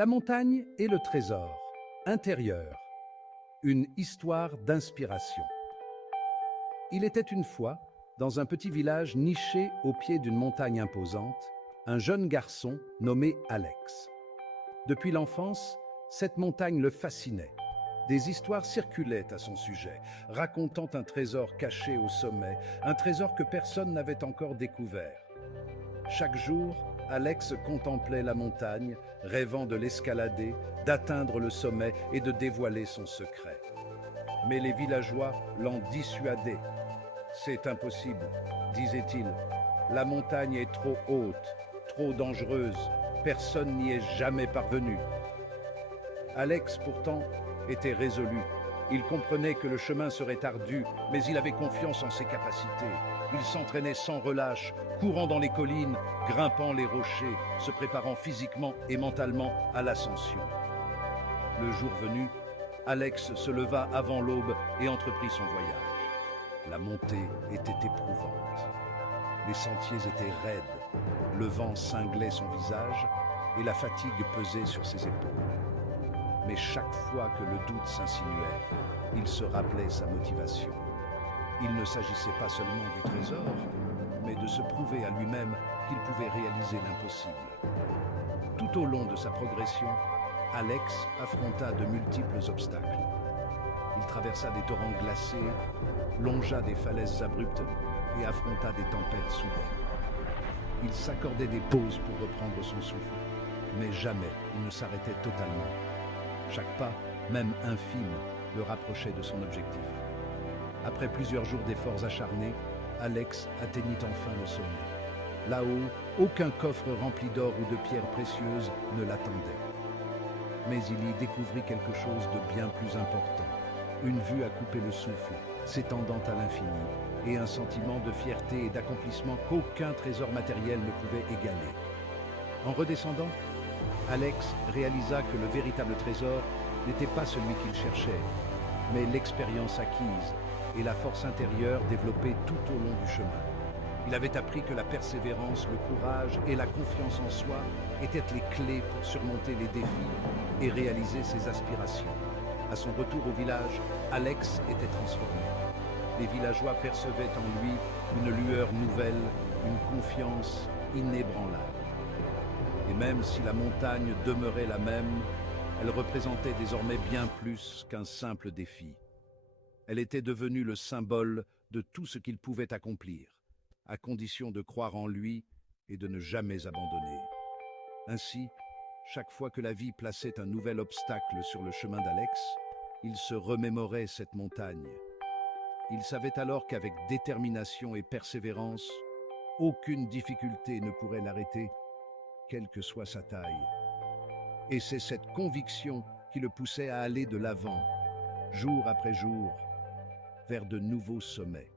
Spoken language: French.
La montagne et le trésor. Intérieur. Une histoire d'inspiration. Il était une fois, dans un petit village niché au pied d'une montagne imposante, un jeune garçon nommé Alex. Depuis l'enfance, cette montagne le fascinait. Des histoires circulaient à son sujet, racontant un trésor caché au sommet, un trésor que personne n'avait encore découvert. Chaque jour, Alex contemplait la montagne, rêvant de l'escalader, d'atteindre le sommet et de dévoiler son secret. Mais les villageois l'en dissuadaient. C'est impossible, disait-il. La montagne est trop haute, trop dangereuse. Personne n'y est jamais parvenu. Alex, pourtant, était résolu. Il comprenait que le chemin serait ardu, mais il avait confiance en ses capacités. Il s'entraînait sans relâche, courant dans les collines, grimpant les rochers, se préparant physiquement et mentalement à l'ascension. Le jour venu, Alex se leva avant l'aube et entreprit son voyage. La montée était éprouvante. Les sentiers étaient raides, le vent cinglait son visage et la fatigue pesait sur ses épaules. Mais chaque fois que le doute s'insinuait, il se rappelait sa motivation. Il ne s'agissait pas seulement du trésor, mais de se prouver à lui-même qu'il pouvait réaliser l'impossible. Tout au long de sa progression, Alex affronta de multiples obstacles. Il traversa des torrents glacés, longea des falaises abruptes et affronta des tempêtes soudaines. Il s'accordait des pauses pour reprendre son souffle, mais jamais il ne s'arrêtait totalement. Chaque pas, même infime, le rapprochait de son objectif. Après plusieurs jours d'efforts acharnés, Alex atteignit enfin le sommet. Là-haut, aucun coffre rempli d'or ou de pierres précieuses ne l'attendait. Mais il y découvrit quelque chose de bien plus important. Une vue à couper le souffle, s'étendant à l'infini, et un sentiment de fierté et d'accomplissement qu'aucun trésor matériel ne pouvait égaler. En redescendant, Alex réalisa que le véritable trésor n'était pas celui qu'il cherchait, mais l'expérience acquise et la force intérieure développée tout au long du chemin. Il avait appris que la persévérance, le courage et la confiance en soi étaient les clés pour surmonter les défis et réaliser ses aspirations. À son retour au village, Alex était transformé. Les villageois percevaient en lui une lueur nouvelle, une confiance inébranlable. Et même si la montagne demeurait la même, elle représentait désormais bien plus qu'un simple défi. Elle était devenue le symbole de tout ce qu'il pouvait accomplir, à condition de croire en lui et de ne jamais abandonner. Ainsi, chaque fois que la vie plaçait un nouvel obstacle sur le chemin d'Alex, il se remémorait cette montagne. Il savait alors qu'avec détermination et persévérance, aucune difficulté ne pourrait l'arrêter, quelle que soit sa taille. Et c'est cette conviction qui le poussait à aller de l'avant, jour après jour, vers de nouveaux sommets.